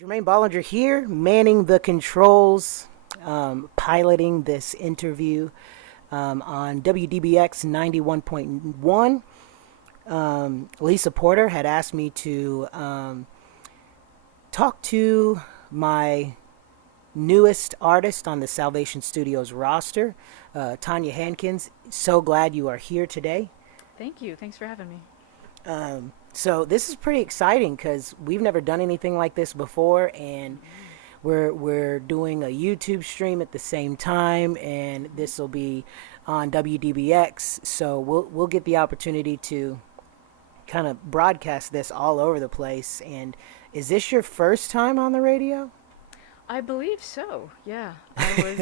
Jermaine Bollinger here, manning the controls, piloting this interview on WDBX 91.1. Lisa Porter had asked me to talk to my newest artist on the Salvation Studios roster, Tanya Handkins. So glad you are here today. Thank you. Thanks for having me. So this is pretty exciting because we've never done anything like this before, and we're doing a YouTube stream at the same time, and this will be on WDBX. So we'll get the opportunity to kind of broadcast this all over the place. And is this your first time on the radio? I believe so. Yeah, I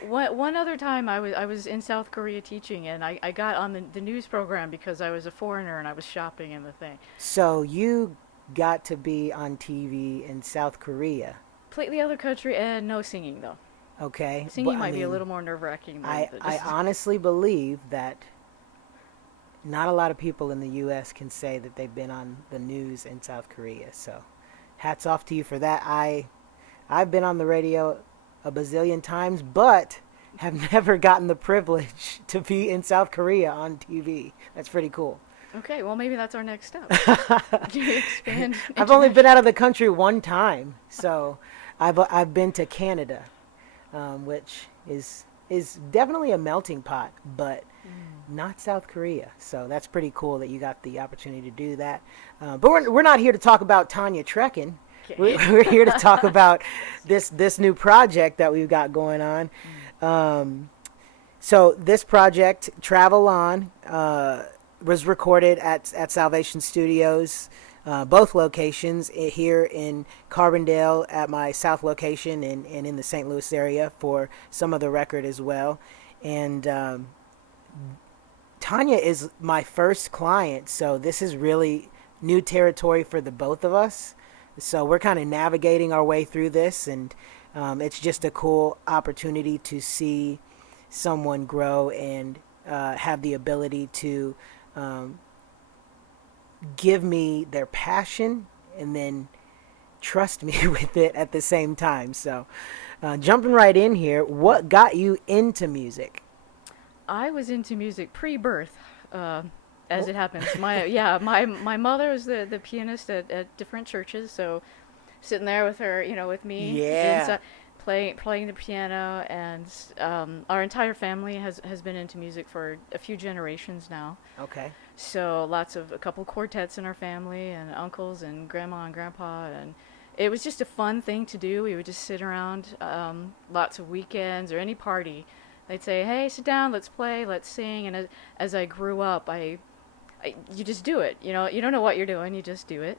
was one other time I was in South Korea teaching, and I got on the news program because I was a foreigner and I was shopping in the thing. So you got to be on TV in South Korea, Played the other country and no singing though. okay? But Singing I might be a mean, little more nerve wracking I than I just. honestly believe that not a lot of people in the U.S. can say that they've been on the news in South Korea. So, hats off to you for that. I've been on the radio a bazillion times, but have never gotten the privilege to be in South Korea on TV. That's pretty cool. Okay, well maybe that's our next step. Expand I've only been international. out of the country one time, so I've been to Canada, which is definitely a melting pot, but not South Korea. So that's pretty cool that you got the opportunity to do that. But we're not here to talk about Tanya trekking. Okay. We're here to talk about this new project that we've got going on. So this project, Travel On, was recorded at Salvation Studios, both locations here in Carbondale at my south location and in the St. Louis area for some of the record as well. And Tanya is my first client, so this is really new territory for the both of us. So we're kind of navigating our way through this, and it's just a cool opportunity to see someone grow and have the ability to um, give me their passion and then trust me with it at the same time. So, jumping right in here, what got you into music? I was into music pre-birth, as Oh, it happens. My mother was the pianist at different churches, so sitting there with her, with me yeah. inside, playing the piano, and our entire family has been into music for a few generations now. Okay. So a couple quartets in our family, and uncles and grandma and grandpa, and it was just a fun thing to do. We would just sit around, lots of weekends or any party. They'd say, "Hey, sit down, let's play, let's sing." And as I grew up, you just do it. You don't know what you're doing, you just do it.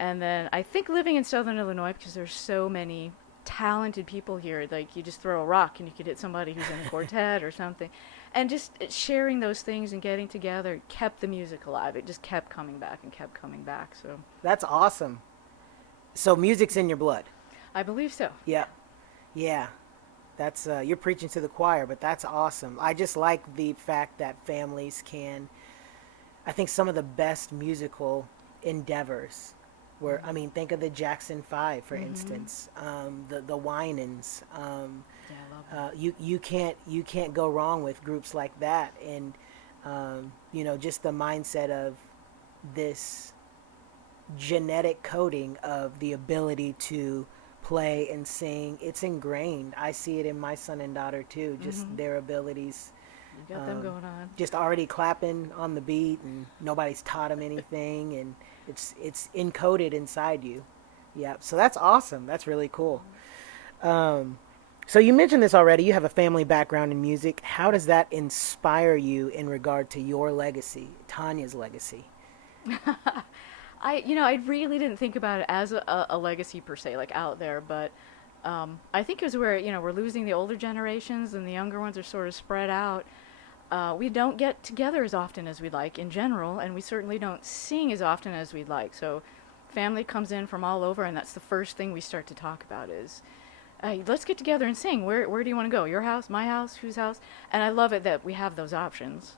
And then I think living in Southern Illinois, because there's so many talented people here, like you just throw a rock and you could hit somebody who's in a quartet or something. And just sharing those things and getting together kept the music alive. It just kept coming back and kept coming back. So That's awesome. So music's in your blood. I believe so. Yeah. Yeah. That's you're preaching to the choir, but that's awesome. I just like the fact that families can. I think some of the best musical endeavors were. I mean, think of the Jackson Five, for Mm-hmm. instance. The Winans. Yeah, I love them. You can't go wrong with groups like that, and just the mindset of this genetic coding of the ability to play and sing. It's ingrained. I see it in my son and daughter too, just Mm-hmm. their abilities, You got them um, going on. just already clapping on the beat, and nobody's taught them anything, and it's encoded inside you. Yeah, so that's awesome. That's really cool. um, so you mentioned this already, you have a family background in music. How does that inspire you in regard to your legacy, Tanya's legacy? I really didn't think about it as a legacy per se, like out there, but I think it was where, we're losing the older generations and the younger ones are sort of spread out. We don't get together as often as we'd like in general, and we certainly don't sing as often as we'd like. So family comes in from all over, and that's the first thing we start to talk about is, hey, let's get together and sing. Where do you want to go? Your house, my house, whose house? And I love it that we have those options,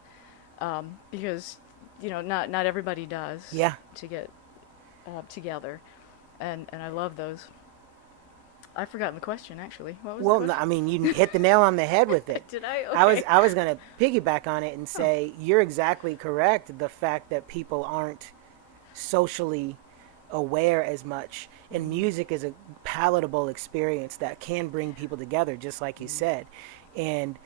because not everybody does Yeah. to get together. and I love those. I've forgotten the question, actually. What was the Well, question? I mean, you hit the nail on the head with it. Did I? I was Okay. I was gonna piggyback on it and Oh. say you're exactly correct. The fact that people aren't socially aware as much, and music is a palatable experience that can bring people together, just like you said, and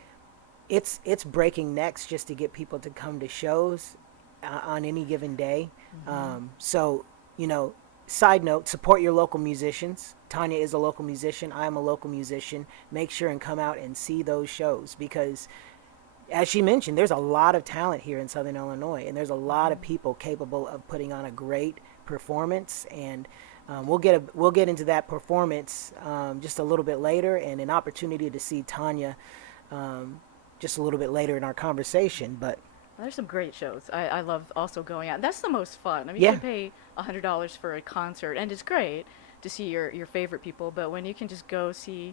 it's breaking necks just to get people to come to shows on any given day. So you know, side note: support your local musicians. Tanya is a local musician. I am a local musician. Make sure and come out and see those shows because, as she mentioned, there's a lot of talent here in Southern Illinois, and there's a lot of people capable of putting on a great performance. And we'll get into that performance just a little bit later, and an opportunity to see Tanya just a little bit later in our conversation. But There's some great shows. I love also going out. That's the most fun. I mean, you yeah, can pay $100 for a concert, and it's great to see your favorite people. But when you can just go see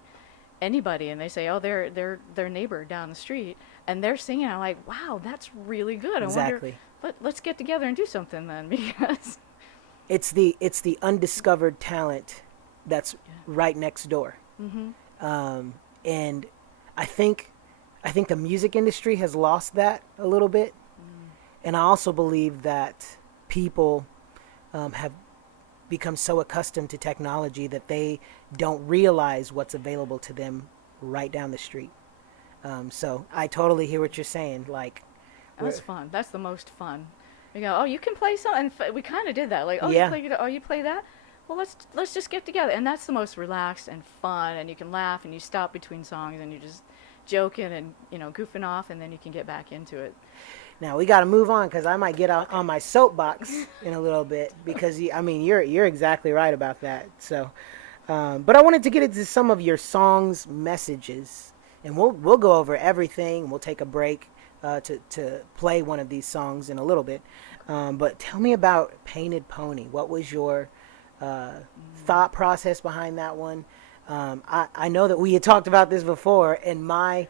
anybody, and they say, "Oh, they're their neighbor down the street," and they're singing, I'm like, "Wow, that's really good." I wonder, exactly. let's get together and do something then, because It's the undiscovered talent that's yeah. right next door. Mhm. And I think I think the music industry has lost that a little bit, Mm. and I also believe that people have become so accustomed to technology that they don't realize what's available to them right down the street. So I totally hear what you're saying. Like, That's we're, fun. That's the most fun. You go, "Oh, you can play something." We kind of did that. Like, "Oh, you yeah, play guitar. Oh, you play that." Well, let's just get together, and that's the most relaxed and fun. And you can laugh, and you stop between songs, and you're just joking and goofing off, and then you can get back into it. now we got to move on because I might get Okay. on my soapbox in a little bit because I mean you're exactly right about that. So, but I wanted to get into some of your songs' messages, and we'll go over everything. We'll take a break to play one of these songs in a little bit. But tell me about Painted Pony. What was your thought process behind that one? I know that we had talked about this before, and my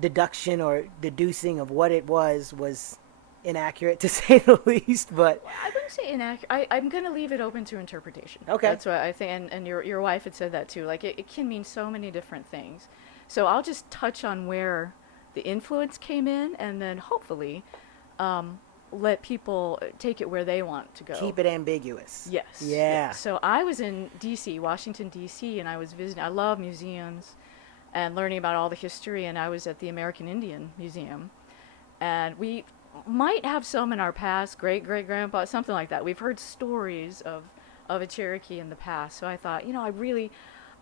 deduction or deducing of what it was inaccurate to say the least. But Well, I wouldn't say inaccurate. I'm going to leave it open to interpretation. okay, That's what I think. And your wife had said that too. Like, it can mean so many different things. So I'll just touch on where the influence came in, and then hopefully let people take it where they want to go. keep it ambiguous. Yes. Yeah. Yes. So I was in D.C., Washington, D.C., and I was visiting. I love museums and learning about all the history, and I was at the American Indian Museum. And we might have some in our past, great great grandpa, something like that. We've heard stories of a Cherokee in the past. So I thought,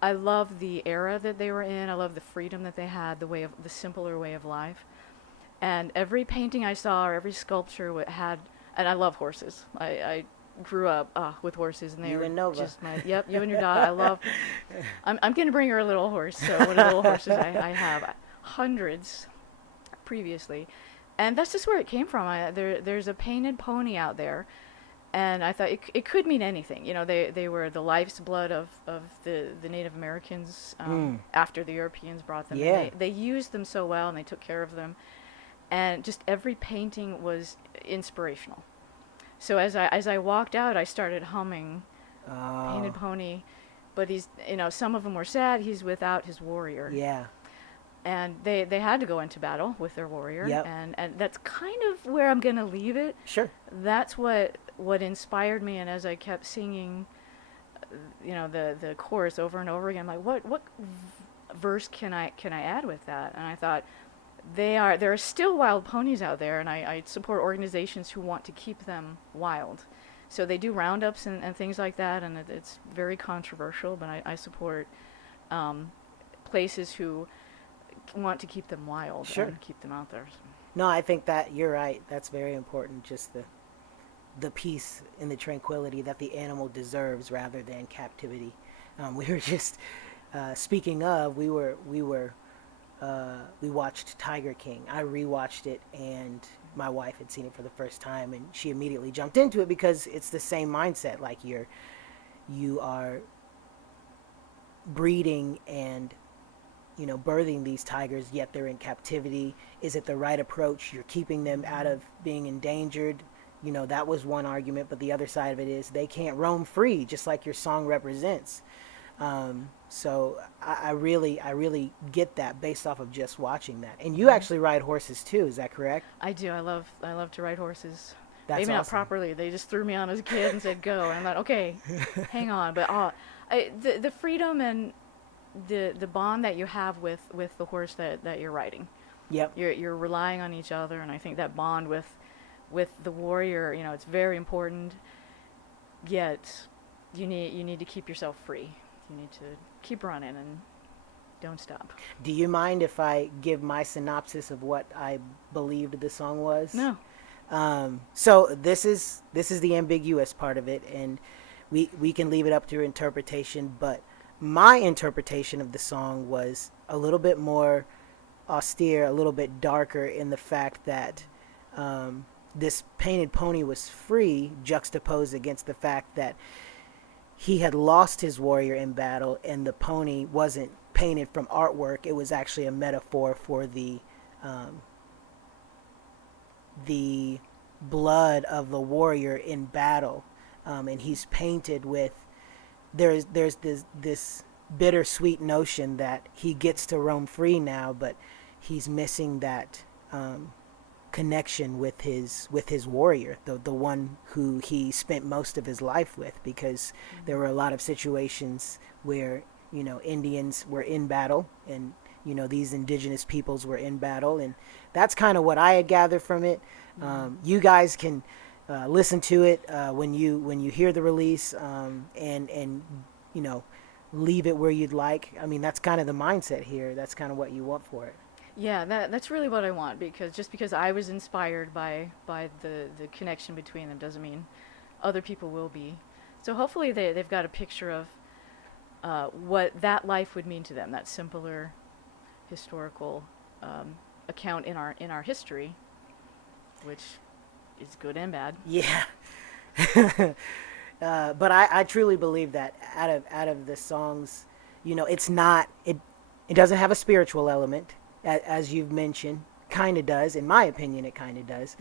I love the era that they were in. I love the freedom that they had, the simpler way of life. And every painting I saw or every sculpture had, and I love horses. I grew up with horses, and they You were and Nova. just yep, you and your dog. I love. I'm going to bring her a little horse. So one of the little horses I have hundreds previously, and that's just where it came from. There's a painted pony out there, and I thought it could mean anything. They were the life's blood of the Native Americans after the Europeans brought them. Yeah. And they used them so well, and they took care of them, and just every painting was inspirational. So as I walked out, I started humming Painted Pony, but some of them were sad. He's without his warrior. Yeah. And they had to go into battle with their warrior. Yep. And that's kind of where I'm going to leave it. Sure. That's what inspired me. And as I kept singing, the chorus over and over again, I'm like, what verse can I add with that? And I thought, there are still wild ponies out there, and I support organizations who want to keep them wild. So they do roundups and things like that, and it's very controversial, but I support places who want to keep them wild Sure. and keep them out there. So. No, I think that you're right. That's very important. Just the peace and the tranquility that the animal deserves, rather than captivity. We were just speaking of. We watched Tiger King. I rewatched it, and my wife had seen it for the first time, and she immediately jumped into it because it's the same mindset. Like you are breeding and birthing these tigers, yet they're in captivity. Is it the right approach? You're keeping them out of being endangered. that was one argument, but the other side of it is they can't roam free, just like your song represents. So I really get that based off of just watching that. And you actually ride horses too, is that correct? I do. I love to ride horses. That's Maybe not awesome. properly. They just threw me on as a kid and said go, and I'm like, okay, hang on. But the freedom and the bond that you have with the horse that you're riding. Yep. You're relying on each other, and I think that bond with the warrior, it's very important. Yet you need to keep yourself free. You need to keep running and don't stop. Do you mind if I give my synopsis of what I believed the song was? No. So this is the ambiguous part of it, and we can leave it up to your interpretation. But my interpretation of the song was a little bit more austere, a little bit darker in the fact that this painted pony was free, juxtaposed against the fact that he had lost his warrior in battle, and the pony wasn't painted from artwork. It was actually a metaphor for the blood of the warrior in battle, and he's painted with there's this bittersweet notion that he gets to roam free now, but he's missing that connection with his warrior, the one who he spent most of his life with, because there were a lot of situations where Indians were in battle, and these indigenous peoples were in battle, and that's kind of what I had gathered from it. You guys can listen to it when you hear the release, and leave it where you'd like. I mean, that's kind of the mindset here. That's kind of what you want for it. Yeah, that's really what I want, because just because I was inspired by the connection between them doesn't mean other people will be. So hopefully they've got a picture of what that life would mean to them, that simpler historical account in our history, which is good and bad. Yeah. But I truly believe that out of the songs, it's not it doesn't have a spiritual element, as you've mentioned. Kind of does, in my opinion. It kind of does.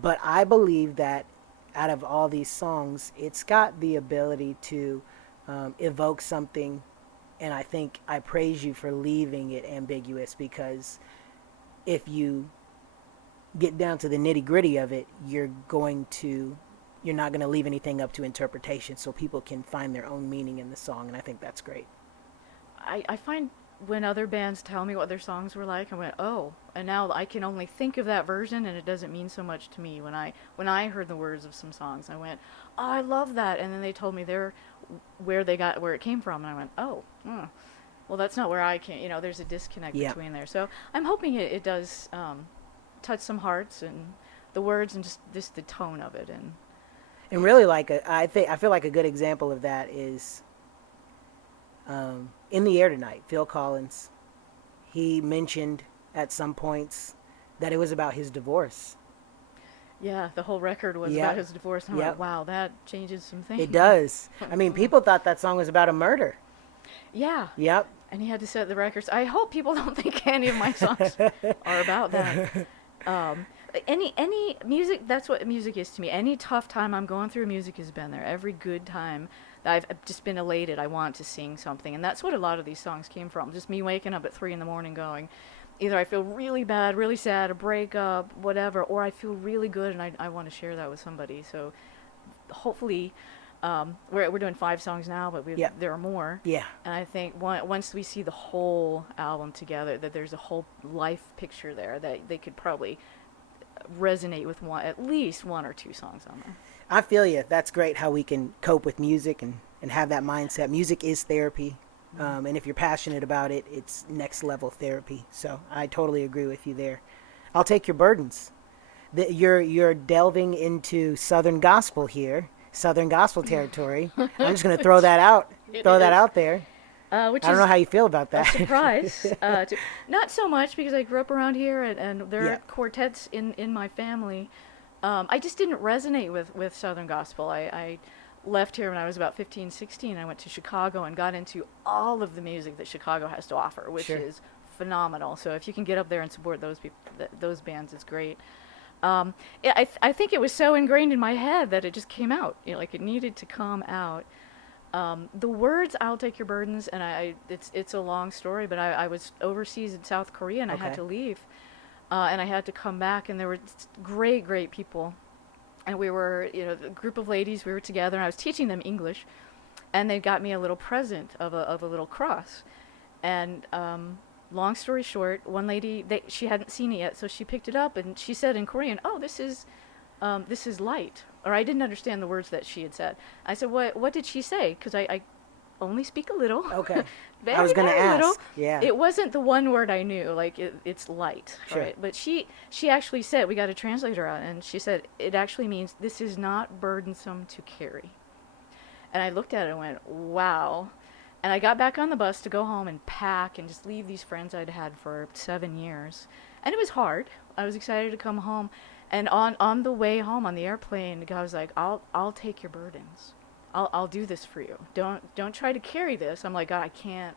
But I believe that out of all these songs, it's got the ability to evoke something, and I think I praise you for leaving it ambiguous, because if you get down to the nitty gritty of it, you're not going to leave anything up to interpretation, so people can find their own meaning in the song, and I think that's great. I find when other bands tell me what their songs were like, I went, oh, and now I can only think of that version, and it doesn't mean so much to me. When I heard the words of some songs, I went, oh, I love that, and then they told me where it came from, and I went, oh, well, that's not where I came. There's a disconnect between there. So I'm hoping it does touch some hearts, and the words, and just the tone of it, and really, I feel like a good example of that is In the Air Tonight. Phil Collins, he mentioned at some points that it was about his divorce. Yeah, the whole record was about his divorce. And I went, wow, that changes some things. It does. I mean, people thought that song was about a murder. Yeah. Yep. And he had to set the records. I hope people don't think any of my songs are about that. Any music, that's what music is to me. Any tough time I'm going through, music has been there. Every good time I've just been elated, I want to sing something. And that's what a lot of these songs came from. Just me waking up at 3 a.m. going, either I feel really bad, really sad, a breakup, whatever, or I feel really good and I want to share that with somebody. So hopefully, we're doing 5 songs now, but there are more. Yeah. And I think once we see the whole album together, that there's a whole life picture there that they could probably resonate with at least 1 or 2 songs on there. I feel you. That's great how we can cope with music and have that mindset. Music is therapy. And if you're passionate about it, it's next level therapy. So I totally agree with you there. I'll take your burdens. You're delving into Southern gospel here, Southern gospel territory. I'm just going to throw that out. That out there. Which I don't know how you feel about that. A surprise. Not so much, because I grew up around here, and there are quartets in my family. I just didn't resonate with Southern gospel. I left here when I was about 15, 16. I went to Chicago and got into all of the music that Chicago has to offer, which is phenomenal. So if you can get up there and support those bands, it's great. I think it was so ingrained in my head that it just came out. Like it needed to come out. The words "I'll take your burdens," and it's a long story, but I was overseas in South Korea and I had Okay. to leave, and I had to come back, and there were great people, and we were, a group of ladies, we were together, and I was teaching them English, and they got me a little present of a little cross, and long story short, one lady, she hadn't seen it yet, so she picked it up and she said in Korean, "Oh, this is light." Or I didn't understand the words that she had said. I said, "What did she say?" Because I only speak a little. Okay. Very, I was going to very little. ask. Yeah. It wasn't the one word I knew. Like it's light, Sure. right? But she actually said, we got a translator out, and she said it actually means this is not burdensome to carry. And I looked at it and went, wow. And I got back on the bus to go home and pack and just leave these friends I'd had for 7 years. And it was hard. I was excited to come home. And on the way home on the airplane, the guy was like, I'll take your burdens. I'll do this for you. Don't try to carry this. I'm like, God, I can't.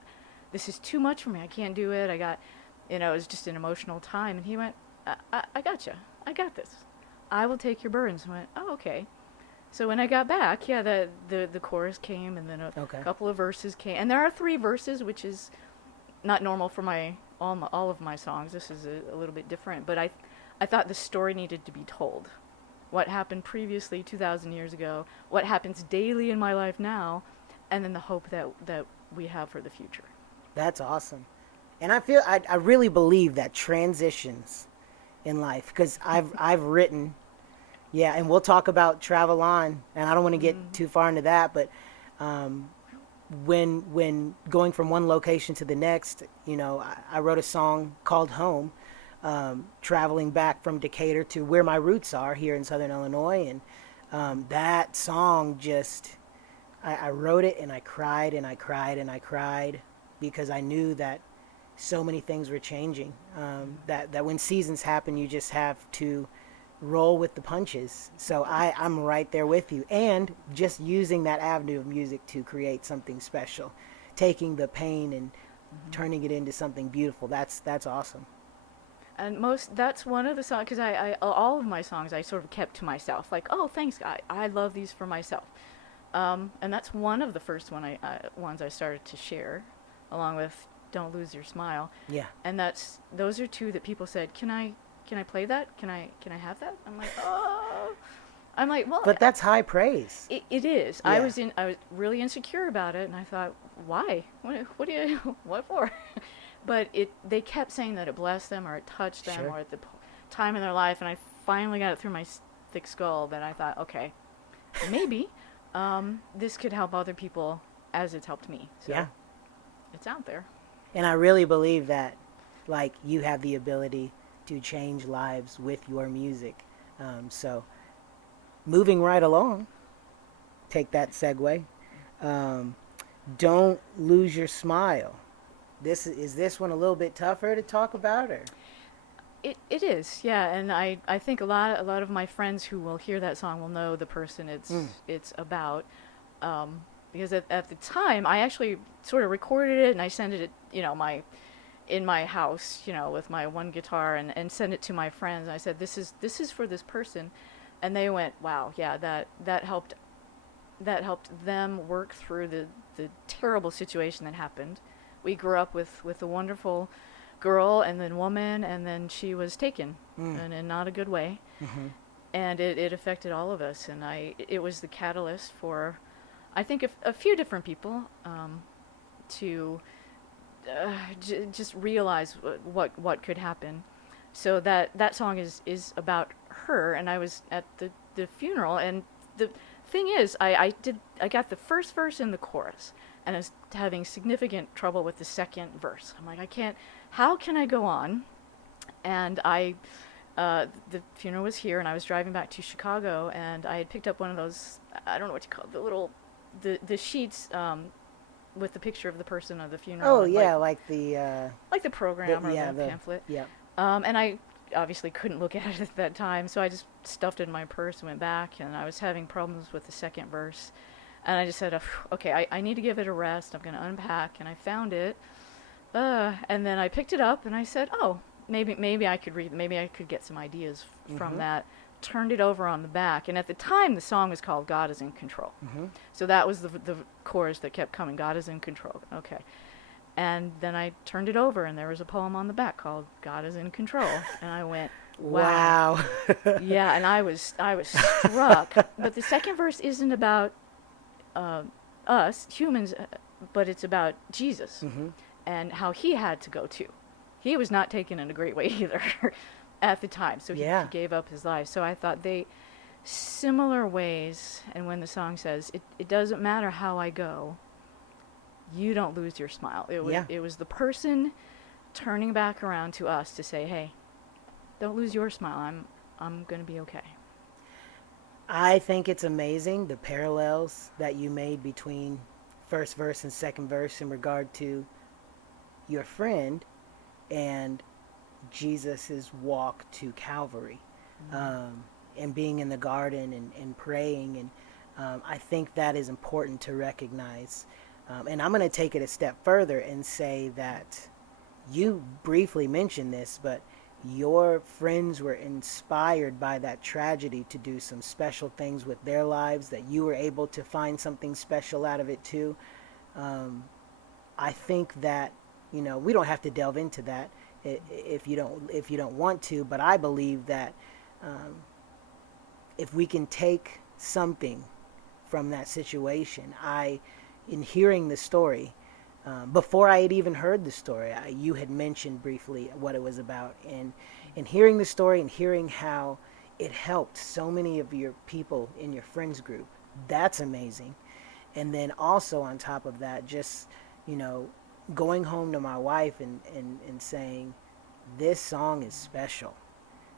This is too much for me. I can't do it. It was just an emotional time. And he went, I gotcha. I got this. I will take your burdens. I went, oh, okay. So when I got back, yeah, the chorus came, and then a couple of verses came. And there are 3 verses, which is not normal for all of my songs. This is a little bit different. But I thought the story needed to be told. What happened previously 2,000 years ago, what happens daily in my life now, and then the hope that we have for the future. That's awesome. And I really believe that transitions in life, because I've written, yeah, and we'll talk about Travel On, and I don't want to get too far into that, but when going from one location to the next, I wrote a song called Home, traveling back from Decatur to where my roots are here in Southern Illinois, and that song just, I wrote it and I cried and I cried and I cried because I knew that so many things were changing, that when seasons happen, you just have to roll with the punches. So I'm right there with you, and just using that avenue of music to create something special, taking the pain and turning it into something beautiful. That's awesome. And that's one of the songs, because I all of my songs I sort of kept to myself. Like, oh, thanks, guy. I love these for myself. And that's one of the first ones I started to share, along with "Don't Lose Your Smile." Yeah. And those are 2 that people said, "Can I play that? Can I have that?" I'm like, oh. I'm like, well. But that's high praise. It is. Yeah. I was really insecure about it, and I thought, why? What do you? What for? But they kept saying that it blessed them or it touched them or at the time in their life, and I finally got it through my thick skull that I thought, okay, maybe this could help other people as it's helped me. So yeah. It's out there. And I really believe that, like, you have the ability to change lives with your music. So moving right along, take that segue. Don't Lose Your Smile. Is this one a little bit tougher to talk about, or? It is, yeah, and I think a lot of my friends who will hear that song will know the person it's about, because at the time I actually sort of recorded it and I sent it, in my house, with my one guitar, and sent it to my friends. And I said, this is for this person, and they went, wow, yeah, that helped them work through the terrible situation that happened. We grew up with a wonderful girl and then woman, and then she was taken, and in not a good way. Mm-hmm. And it affected all of us, and it was the catalyst for, I think, a few different people to just realize what could happen. So that song is about her, and I was at the funeral, and the thing is, I got the first verse and the chorus, and I was having significant trouble with the second verse. I'm like, how can I go on? And the funeral was here, and I was driving back to Chicago, and I had picked up one of those, I don't know what you call it, the sheets with the picture of the person of the funeral. Oh, yeah, like the program or the pamphlet. Yeah. And I obviously couldn't look at it at that time, so I just stuffed it in my purse and went back, and I was having problems with the second verse. And I just said, okay, I need to give it a rest. I'm going to unpack. And I found it. And then I picked it up and I said, oh, maybe I could read, maybe I could get some ideas from Mm-hmm. that. Turned it over on the back, and at the time the song was called "God is in Control," Mm-hmm. so that was the chorus that kept coming. God is in control. Okay, and then I turned it over, and there was a poem on the back called "God is in Control," and I went, "Wow, Wow. yeah," and I was struck. But the second verse isn't about us humans, but it's about Jesus Mm-hmm. and how he had to go too. He was not taken in a great way either at the time, so he Yeah. gave up his life. So I thought they similar ways, and when the song says it doesn't matter how I go, you don't lose your smile. Yeah. It was the person turning back around to us to say, hey, don't lose your smile. I'm going to be okay. I think it's amazing the parallels that you made between first verse and second verse in regard to your friend and Jesus's walk to Calvary, and being in the garden and praying. And I think that is important to recognize. And I'm going to take it a step further and say that you briefly mentioned this, but your friends were inspired by that tragedy to do some special things with their lives, that you were able to find something special out of it too. Um, I think that, we don't have to delve into that if you don't want to, but I believe that um, if we can take something from that situation, in hearing the story, before I had even heard the story, you had mentioned briefly what it was about, and in hearing the story and hearing how it helped so many of your people in your friends group, that's amazing. And then also on top of that, just, you know, going home to my wife and saying, this song is special.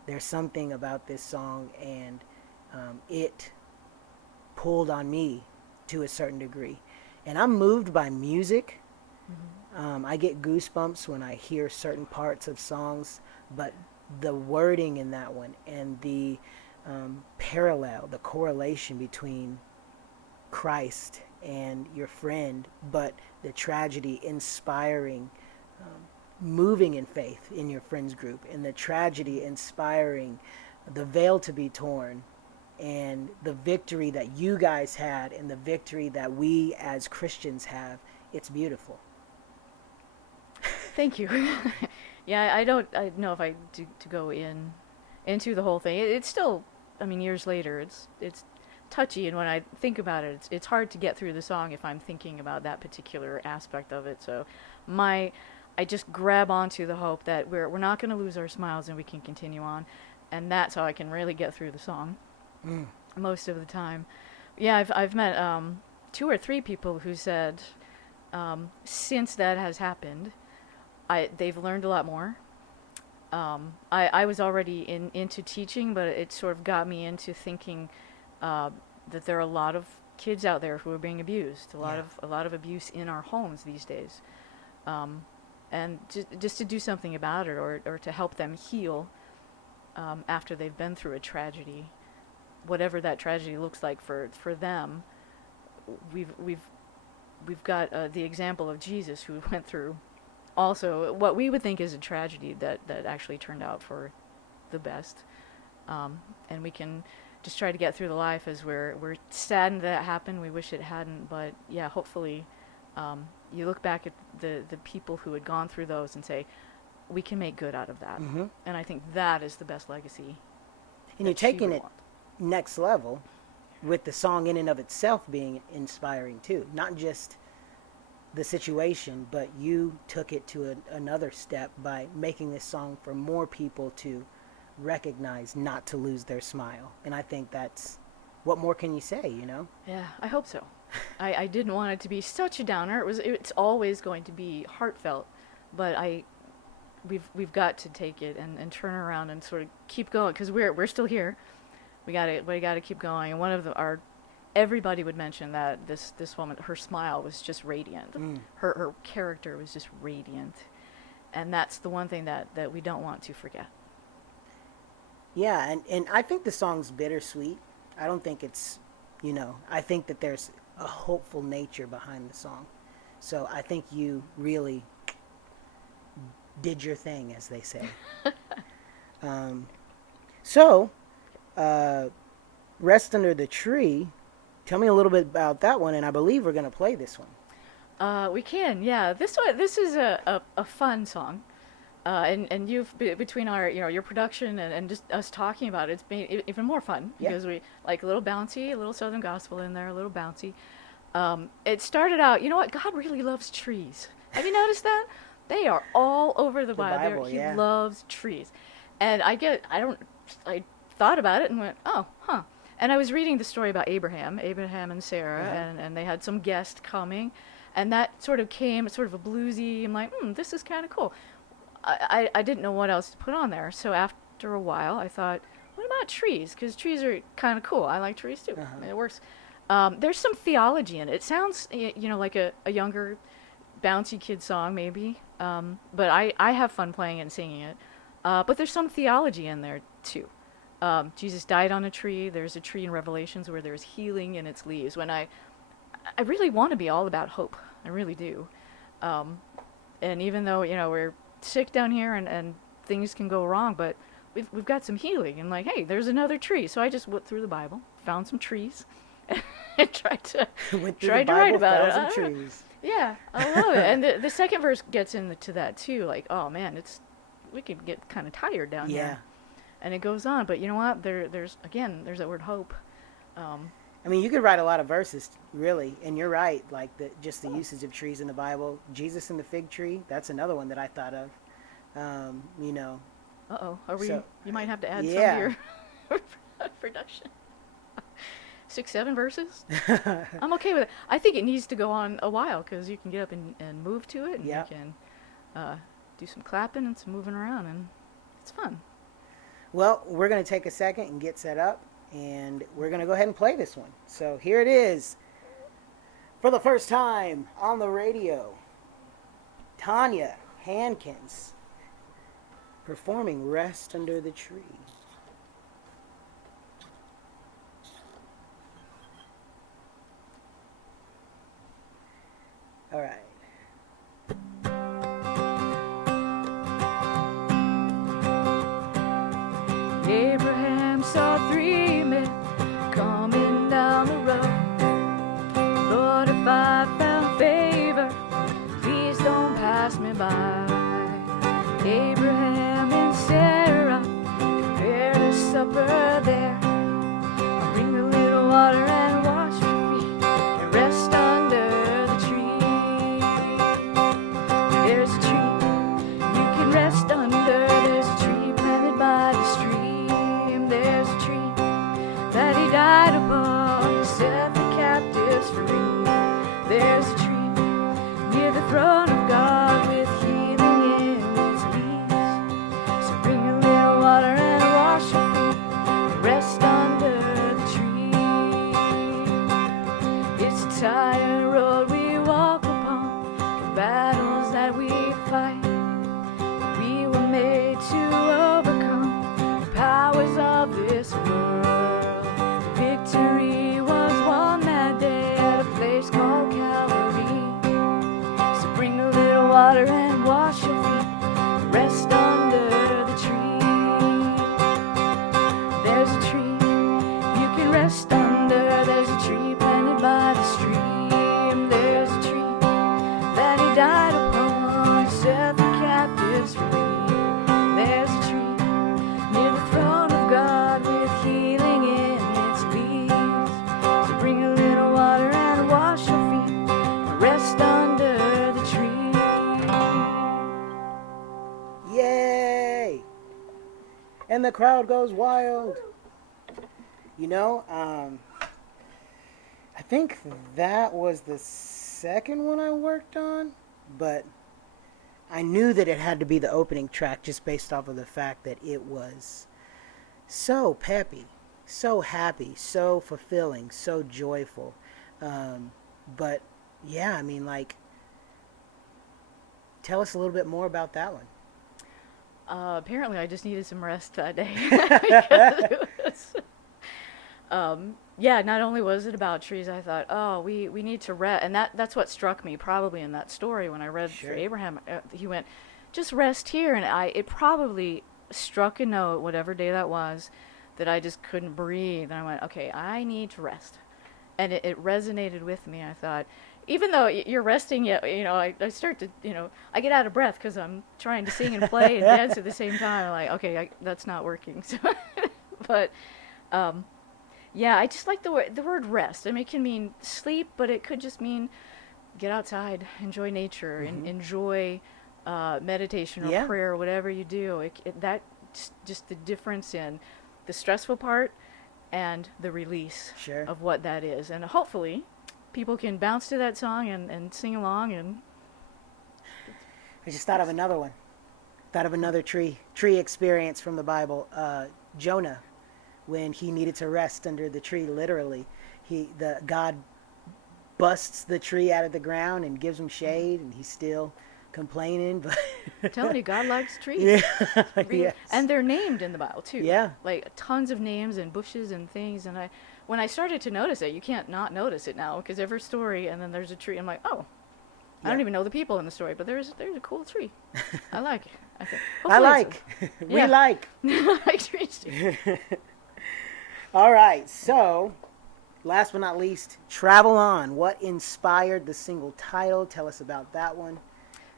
There's something about this song, and it pulled on me to a certain degree. And I'm moved by music. I get goosebumps when I hear certain parts of songs, but the wording in that one and the parallel, the correlation between Christ and your friend, but the tragedy inspiring, moving in faith in your friends group, and the tragedy inspiring the veil to be torn, and the victory that you guys had and the victory that we as Christians have. It's beautiful. Thank you. Yeah, I don't know if I do to go into the whole thing. It's still, I mean, years later, it's touchy, and when I think about it, it's hard to get through the song if I'm thinking about that particular aspect of it. So, I just grab onto the hope that we're not going to lose our smiles and we can continue on, and that's how I can really get through the song Mm. most of the time. Yeah, I've met two or three people who said since that has happened, they've learned a lot more. I was already into teaching, but it sort of got me into thinking that there are a lot of kids out there who are being abused. Yeah. A lot of abuse in our homes these days, and just to do something about it, or to help them heal after they've been through a tragedy, whatever that tragedy looks like for them. We've got the example of Jesus, who went through also what we would think is a tragedy that actually turned out for the best, and we can just try to get through the life as we're saddened that it happened. We wish it hadn't, but yeah, hopefully you look back at the people who had gone through those and say, we can make good out of that. Mm-hmm. And I think that is the best legacy. And you're that she taking would it want. next level with the song in and of itself being inspiring too. Not just the situation, but you took it to another step by making this song for more people to recognize, not to lose their smile. And I think that's, what more can you say, you know? Yeah, I hope so. I didn't want it to be such a downer. It's always going to be heartfelt, but we've got to take it and turn around and sort of keep going, because we're still here. We gotta keep going. And one of our everybody would mention that this woman, her smile was just radiant. Mm. Her character was just radiant, and that's the one thing that we don't want to forget. Yeah, and I think the song's bittersweet. I don't think it's, I think that there's a hopeful nature behind the song. So I think you really did your thing, as they say. um, so, Rest Under the Tree. Tell me a little bit about that one, and I believe we're going to play this one. We can, yeah. This is a fun song. And you've between our your production and just us talking about it, it's been even more fun because we like a little bouncy, a little Southern gospel in there, a little bouncy. It started out, you know what? God really loves trees. Have you noticed that? They are all over the Bible. He loves trees, and I thought about it and went, oh, huh. And I was reading the story about Abraham and Sarah, and they had some guest coming, and that sort of came, sort of a bluesy. I'm like, this is kind of cool. I didn't know what else to put on there, so after a while I thought, what about trees? Because trees are kind of cool. I like trees too. It works. There's some theology in it. It sounds, like a younger, bouncy kid song maybe, but I have fun playing and singing it. But there's some theology in there too. Jesus died on a tree. There's a tree in Revelations where there's healing in its leaves. When I really want to be all about hope. I really do. And even though, we're sick down here and things can go wrong, but we've got some healing, and like, hey, there's another tree. So I just went through the Bible, found some trees, and tried to write about it. Some trees. Yeah, I love it. And the second verse gets into that too, like, oh man, we could get kind of tired down here. And it goes on, but you know what, there's that word hope. I mean, you could write a lot of verses, really, and you're right. Like just the usage of trees in the Bible. Jesus and the fig tree. That's another one that I thought of. Are we? So, you might have to add some to your production. 6-7 verses. I'm okay with it. I think it needs to go on a while because you can get up and move to it, and you can do some clapping and some moving around, and it's fun. Well, we're going to take a second and get set up. And we're going to go ahead and play this one. So here it is. For the first time on the radio, Tanya Handkins performing Rest Under the Tree. All right. Abraham saw 3 men coming down the road. Lord, if I found favor, please don't pass me by. Abraham and Sarah prepared a supper there. I'll bring a little water and wash your feet and rest under the tree. There's a tree you can rest under. There's a tree planted by the stream. There's a tree that he died upon to set the captives free. There's a tree near the throne of God with healing in its leaves. So bring a little water and wash your feet, rest under the tree. It's a tired road we walk upon, the battles that we fight. We were made to overcome the powers of this world. Victory was won that day at a place called Calvary. So bring a little water and wash your feet, rest under the tree. There's a tree you can rest under. There's a tree planted by the stream. There's a tree that he died upon to set the captives free. There's a tree near the throne of God with healing in its leaves. So bring a little water and wash your feet and rest under the tree. Yay! And the crowd goes wild. I think that was the second one I worked on, but I knew that it had to be the opening track just based off of the fact that it was so peppy, so happy, so fulfilling, so joyful. But yeah, I mean, like, tell us a little bit more about that one. Apparently I just needed some rest that day. Because it was, not only was it about trees, I thought, oh, we need to rest. And that's what struck me probably in that story when I read for Abraham. He went, just rest here. And it probably struck a note, whatever day that was, that I just couldn't breathe. And I went, okay, I need to rest. And it resonated with me. I thought, even though you're resting, I start to, I get out of breath because I'm trying to sing and play and dance at the same time. I'm like, okay, that's not working. So, but, yeah, I just like the word rest. I mean, it can mean sleep, but it could just mean get outside, enjoy nature, and enjoy meditation or prayer or whatever you do. That just the difference in the stressful part and the release of what that is. And hopefully people can bounce to that song and sing along. And I just thought of another one. Thought of another tree experience from the Bible. Jonah, when he needed to rest under the tree, literally, God busts the tree out of the ground and gives him shade, and he's still complaining. But I'm telling you, God likes trees. Yeah. Yes. And they're named in the Bible too. Yeah. Like tons of names and bushes and things. And when I started to notice it, you can't not notice it now, because every story and then there's a tree. I'm like, oh, I don't even know the people in the story, but there's a cool tree. I like it. I think. We like. I like trees too. All right. So, last but not least, Travel On. What inspired the single title? Tell us about that one.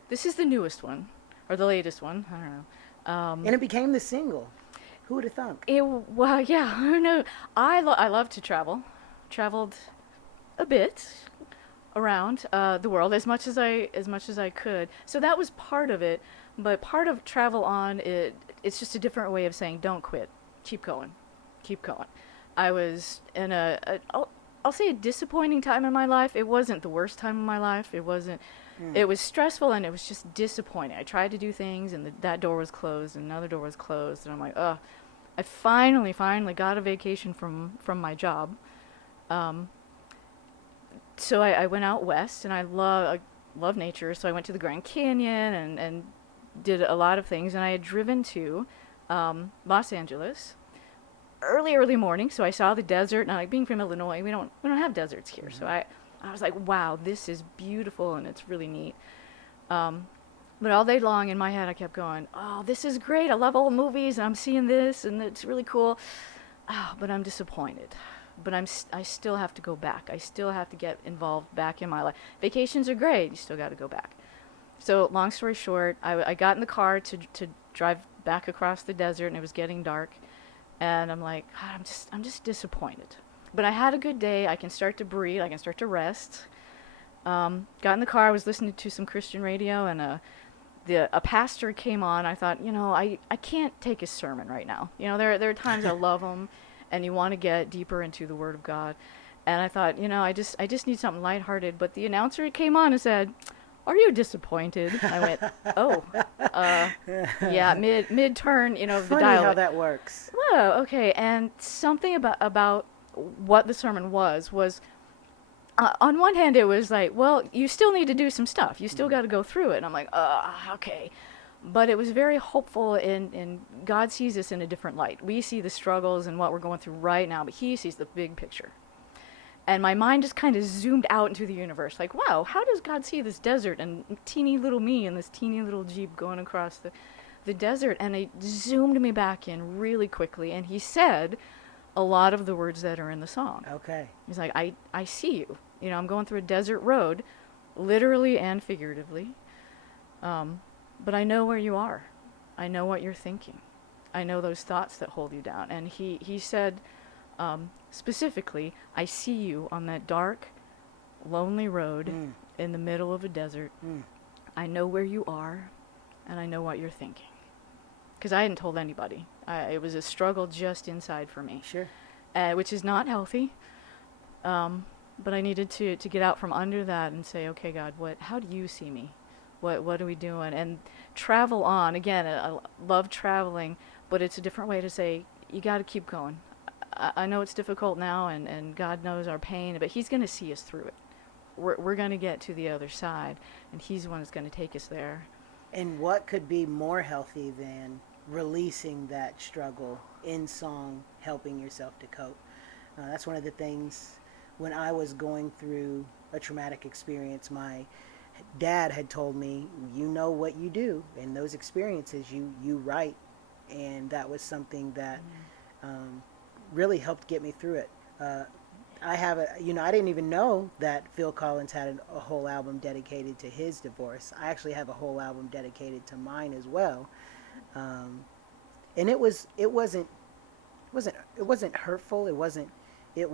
This is the newest one, or the latest one. I don't know. And it became the single. Who would have thunk? Well, yeah, who knew? I love to travel. Traveled a bit around the world as much as I could. So that was part of it. But part of Travel On, it's just a different way of saying don't quit. Keep going. Keep going. I was in I'll say a disappointing time in my life. It wasn't the worst time in my life. It wasn't. It was stressful, and it was just disappointing. I tried to do things, and that door was closed, and another door was closed, and I'm like, ugh. I finally got a vacation from my job. So I went out west, and I love nature, so I went to the Grand Canyon and did a lot of things, and I had driven to Los Angeles early morning, so I saw the desert, and being from Illinois, we don't have deserts here, so I was like, wow, this is beautiful, and it's really neat. But all day long in my head, I kept going, oh, this is great. I love old movies, and I'm seeing this, and it's really cool. Oh, but I'm disappointed. But I still have to go back. I still have to get involved back in my life. Vacations are great. You still got to go back. So long story short, I got in the car to drive back across the desert, and it was getting dark. And I'm like, God, I'm just disappointed. But I had a good day. I can start to breathe. I can start to rest. Got in the car. I was listening to some Christian radio, and a pastor came on. I thought, I can't take his sermon right now. There are times I love him, and you want to get deeper into the Word of God. And I thought, I just need something lighthearted. But the announcer came on and said, "Are you disappointed?" I went, "Oh, yeah." Mid turn, of the Funny dial. how that works. Whoa, okay. And something about what the sermon was on one hand, it was like, well, you still need to do some stuff. You still got to go through it. And I'm like, okay. But it was very hopeful, and God sees us in a different light. We see the struggles and what we're going through right now, but he sees the big picture. And my mind just kind of zoomed out into the universe. Like, wow, how does God see this desert and teeny little me and this teeny little Jeep going across the desert? And it zoomed me back in really quickly. And he said a lot of the words that are in the song. Okay. He's like, I see you. I'm going through a desert road, literally and figuratively. But I know where you are. I know what you're thinking. I know those thoughts that hold you down. And he said, specifically, I see you on that dark, lonely road in the middle of a desert. I know where you are, and I know what you're thinking. Because I hadn't told anybody. It was a struggle just inside for me. Sure. Which is not healthy. But I needed to get out from under that and say, okay, God, how do you see me? What are we doing? And travel on. Again, I love traveling, but it's a different way to say, you got to keep going. I know it's difficult now, and God knows our pain, but he's going to see us through it. We're going to get to the other side, and he's the one that's going to take us there. And what could be more healthy than releasing that struggle in song, helping yourself to cope? That's one of the things when I was going through a traumatic experience. My dad had told me, you know what you do, and those experiences you write, and that was something that um, really helped get me through it. Uh, I have a, I didn't even know that Phil Collins had a whole album dedicated to his divorce. I actually have a whole album dedicated to mine as well. Um, and it wasn't hurtful. It was, it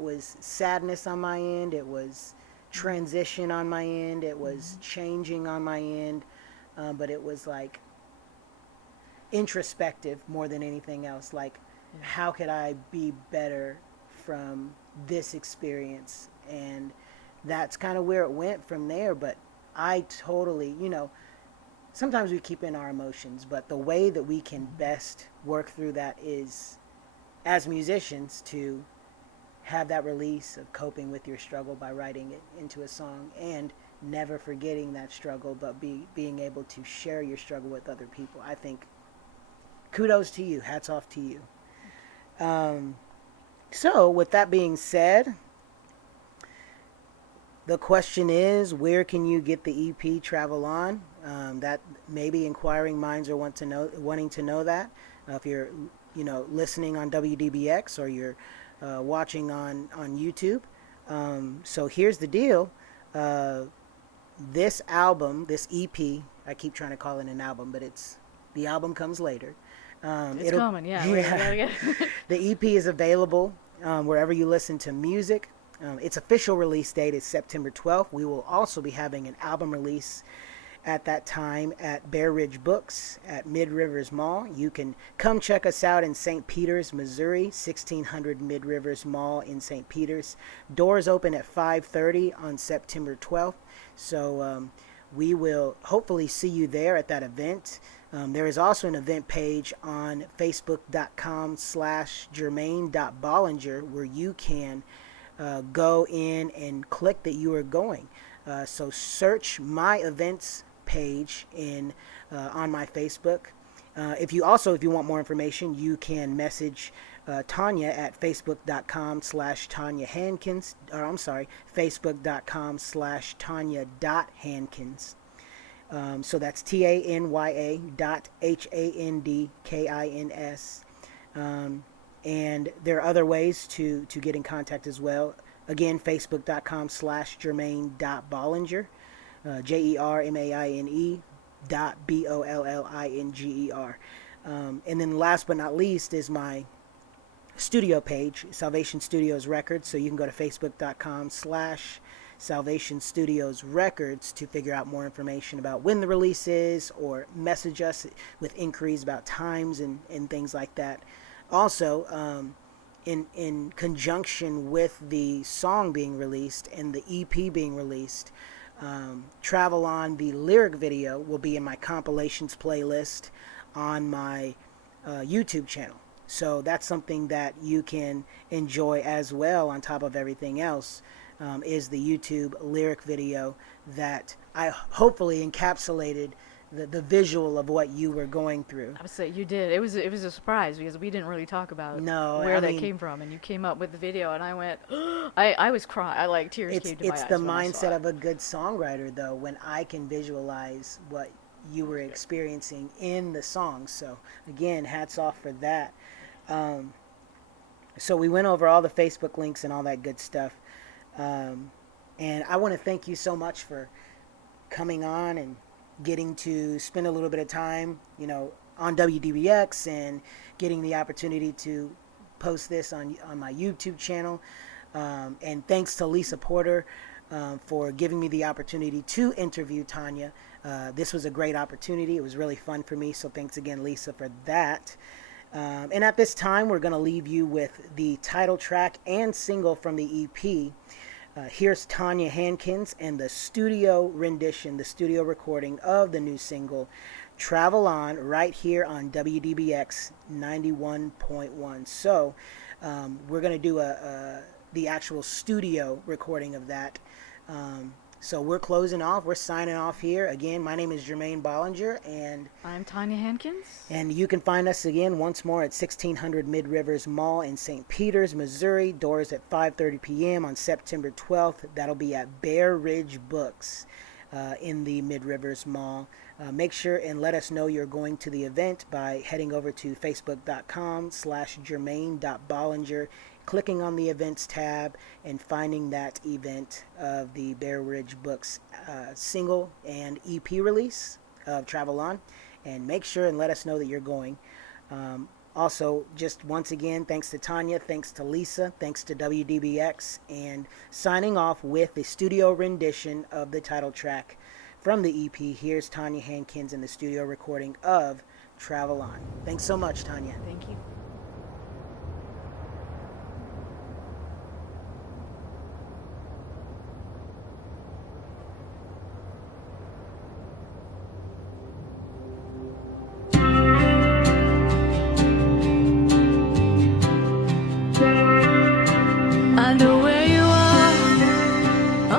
was sadness on my end. It was transition on my end. It was changing on my end. But it was like introspective more than anything else. Like, how could I be better from this experience? And that's kind of where it went from there. But I totally, sometimes we keep in our emotions, but the way that we can best work through that is, as musicians, to have that release of coping with your struggle by writing it into a song, and never forgetting that struggle, but being able to share your struggle with other people. I think kudos to you. Hats off to you. Um, so, with that being said, the question is, where can you get the EP Travel On? That maybe inquiring minds are wanting to know that. If you're, listening on WDBX, or you're watching on YouTube. So here's the deal. Uh, this album, this EP, I keep trying to call it an album, but the album comes later. It's coming, yeah. Yeah. The EP is available wherever you listen to music. Its official release date is September 12th. We will also be having an album release at that time at Bear Ridge Books at Mid Rivers Mall. You can come check us out in St. Peters, Missouri, 1600 Mid Rivers Mall in St. Peters. Doors open at 5:30 on September 12th. So we will hopefully see you there at that event. There is also an event page on facebook.com/Jermaine.Bollinger where you can go in and click that you are going. So search my events page on my Facebook. If you want more information, you can message Tanya at facebook.com/Tanya Handkins, or I'm sorry, facebook.com/Tanya.Handkins. So that's TANYA.HANDKINS. And there are other ways to get in contact as well. Again, facebook.com/Jermaine.Bollinger, JERMAINE.BOLLINGER. And then last but not least is my studio page, Salvation Studios Records. So you can go to facebook.com/Salvation Studios Records to figure out more information about when the release is, or message us with inquiries about times and things like that. Also, in conjunction with the song being released and the EP being released, Travel On, the lyric video, will be in my compilations playlist on my YouTube channel. So that's something that you can enjoy as well, on top of everything else, is the YouTube lyric video that I hopefully encapsulated the visual of what you were going through. I would say you did. It was a surprise because we didn't really talk about where that came from, and you came up with the video, and I went, I was crying. I tears came to my eyes. It's the mindset of a good songwriter, though, when I can visualize what you were experiencing in the song. So again, hats off for that. So we went over all the Facebook links and all that good stuff. And I want to thank you so much for coming on and getting to spend a little bit of time, on WDBX, and getting the opportunity to post this on my YouTube channel. And thanks to Lisa Porter for giving me the opportunity to interview Tanya. This was a great opportunity. It was really fun for me. So thanks again, Lisa, for that. And at this time, we're going to leave you with the title track and single from the EP. Here's Tanya Handkins and the studio rendition, the studio recording of the new single, Travel On, right here on WDBX 91.1. So we're going to do the actual studio recording of that So we're closing off. We're signing off here. Again, my name is Jermaine Bollinger, I'm Tanya Handkins. and you can find us again once more at 1600 Mid Rivers Mall in St. Peters, Missouri. Doors at 5:30 p.m. on September 12th. That'll be at Bear Ridge Books in the Mid Rivers Mall. Make sure and let us know you're going to the event by heading over to facebook.com/jermaine.bollinger, clicking on the events tab, and finding that event of the Bear Ridge Books single and EP release of Travel On, and make sure and let us know that you're going. Also, just once again, thanks to Tanya, thanks to Lisa, thanks to WDBX, and signing off with the studio rendition of the title track from the EP. Here's Tanya Handkins in the studio recording of Travel On. Thanks so much, Tanya. Thank you. I know where you are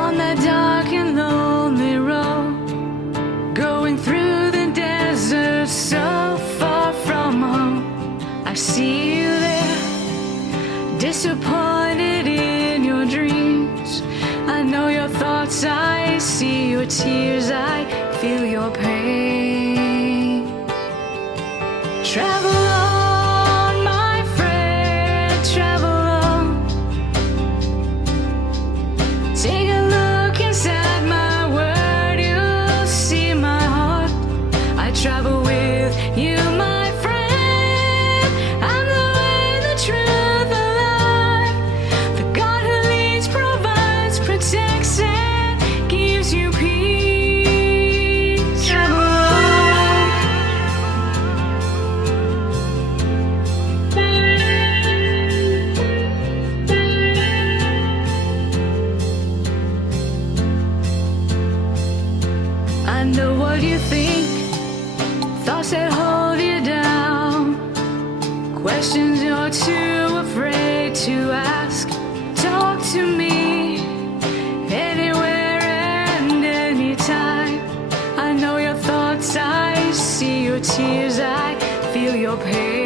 on that dark and lonely road, going through the desert so far from home. I see you there, disappointed in your dreams. I know your thoughts, I see your tears, I feel your pain. Travel on, my friend, travel on. Take a look inside my world, you'll see my heart. I travel with you, my friend. I'm the way, the truth, the light. The God who leads, provides, protects, and gives you peace. Travel on. I know what you think, thoughts that hold you down, questions you're too afraid to ask. Talk to me anywhere and anytime. I know your thoughts, I see your tears, I feel your pain.